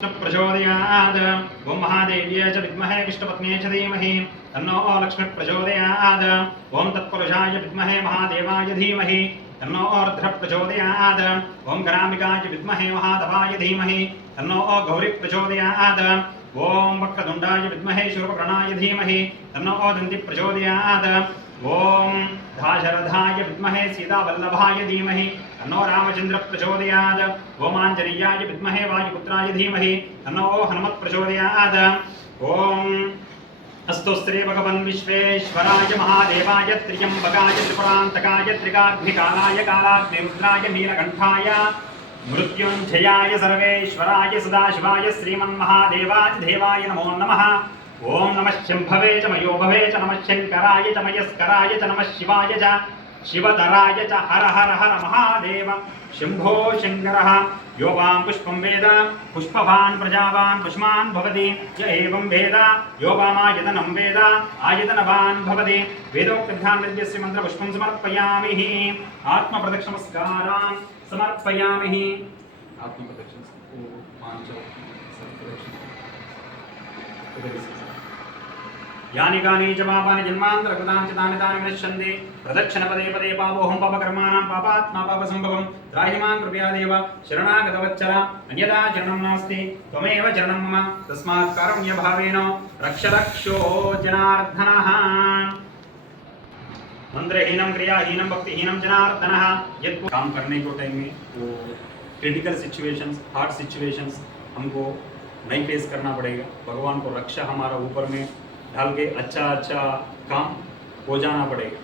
प्रचोदयात् ओं महादेव्यै च विद्महे विष्णुपत्न्यै च धीमहि तन्नो लक्ष्मी प्रचोदयात् ओं तत्पुरुषाय विद्महे महादेवाय धीमहि तन्नो रुद्रः प्रचोदयात् ओं गणाम्बिकाय विद्महे महादेवाय धीमहि तन्नो गौरी प्रचोदयात् ओं वक्रतुण्डाय विद्महे शूर्पकर्णाय धीमहि तन्नो दन्ति प्रचोदयात् ओं दाशरथाय विद्महे सीतावल्लभाय धीमहि तन्नो रामचंद्र प्रचोदयात् ओं आंजनेयाय विद्महे वायुपुत्राय धीमहि तन्नो हनुमत् प्रचोदयात् ओं अस्तु श्री भगवन् विश्वेश्वराय महादेवाय त्र्यंबकाय त्रिपुरान्तकाय त्रिकाग्निकालाय कालाग्निरुद्राय नीलकण्ठाय मृत्युञ्जयाय सर्वेश्वराय सदाशिवाय श्रीमन्महादेवाय देवाय नमो नमः। ओं नमः शंभवे च मयोभवे च नमः शंकराय च मयस्कराय च नमः शिवाय च शिवतराय च हर हर हर महादेव शंभो शंकरः। यो वां पुष्पं वेद पुष्पवान् प्रजावान् पुष्मान् भवति य एवं वेद यो वामायतनं वेद आयतनवान् भवति। वेदोक्तध्यान विद्यस्य मन्त्रपुष्पं समर्पयामि आत्मप्रदक्षिणमस्कारान् समर्पयामि। यानि कानि च पापानि जन्मान्तरकृतानि च तानि तानि विनश्यन्ति प्रदक्षिणपदे पदे पापोऽहं पापकर्माणां पापात्मा पापसम्भवं त्राहि मां कृपयादेव शरणागतवत्सल अन्यथा शरणं नास्ति त्वमेव शरणं मम तस्मात् कारुण्यभावेन रक्ष रक्षो जनार्दनः। मंत्रहीनम क्रियाहीनम भक्तिहीनम जनार्दनः। यद काम करने को टाइम में वो क्रिटिकल सिचुएशंस हार्ड सिचुएशंस हमको नहीं फेस करना पड़ेगा। भगवान को रक्षा हमारा ऊपर में डाल के अच्छा अच्छा काम हो जाना पड़ेगा।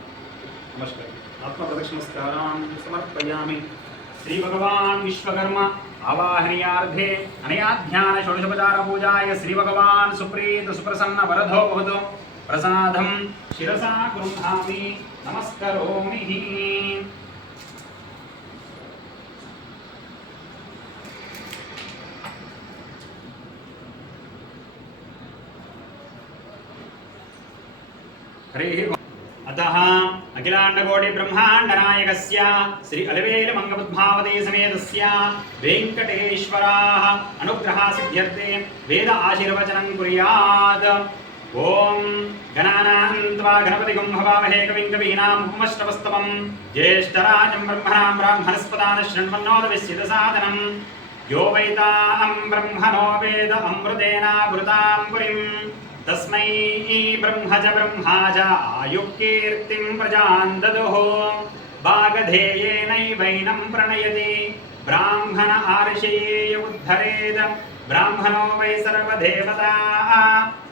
नमस्कार। आत्मा प्रदक्षिणमस्कारान् समर्पयामि। श्री भगवान विश्वकर्मा आवाहनीयार्थे अनया ध्यान षोडशोपचार पूजाय श्री भगवान सुप्रीत सुप्रसन्न वरदो भवतु। प्रसादं शिरसा गृह्णामि नमस्करोमि। अतः अखिलांडकोटि ब्रह्मांड नायकस्य श्री अलवेल मंगपद्मावती समेतस्य वेंकटेश्वराः अनुग्रह सिद्ध्यर्थे वेद आशीर्वचनं कुर्यात्। ओं गणानां त्वा गणपतिगुं हवामहे कविं कवीनाम् उपमश्रवस्तमं ज्येष्ठराजं ब्रह्मणां ब्राह्मणस्पदान शृण्वन्नोदविश्चितसादनं यो वैतां ब्रह्मणो वेद अमृतेनावृतां पुरीं तस्मै ब्रह्म च ब्रह्मा च आयुकीर्तिं प्रजां ददुः। वागधेयेनैवैनं प्रणयति ब्राह्मण आर्षेय उद्धरेद ब्राह्मणो वै सर्वदेवता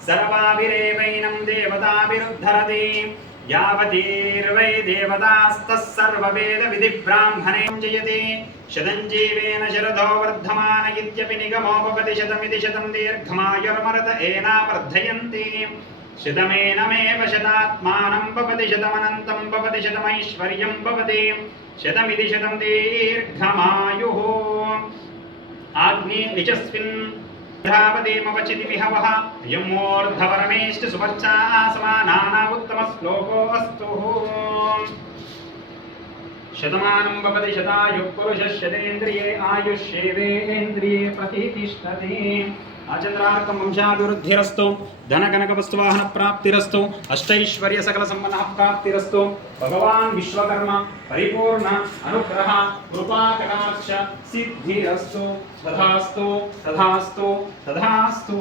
सर्वाभिरेवैनं देवताभिरुद्धरति। यावतीर्वै देवतास्तः सर्ववेद विधि ब्राह्मणे जयति। शतं जीवेन शरदो वर्धमान इत्यपि निगमो भवति शतमिति शतं दीर्घमायुर्मरत एना वर्धयन्ति। शतमेनमेव शतात्मानं भवति शतमनन्तं भवति शतमैश्वर्यं भवति शतमिति शतं दीर्घमायुः। आग्ने निचस्मिन् धावदेमवचिति विहवः यमोर्धपरमेष्ट सुपर्चा समानाना उत्तमश्लोको अस्तु। शतमानं भवति शतायुः पुरुषः शतेन्द्रिये आयुष्येवेन्द्रिये प्रतिष्ठति। आचन्द्रार्कं वंशाभिवृद्धिरस्तु धनकनकवस्तुवाहन प्राप्तिरस्तु अष्टैश्वर्य सकल संपन्न प्राप्तिरस्तु। भगवान विश्वकर्मा परिपूर्ण अनुग्रह कृपा कटाक्ष सिद्धिरस्तु। तथास्तु तथास्तु तथास्तु।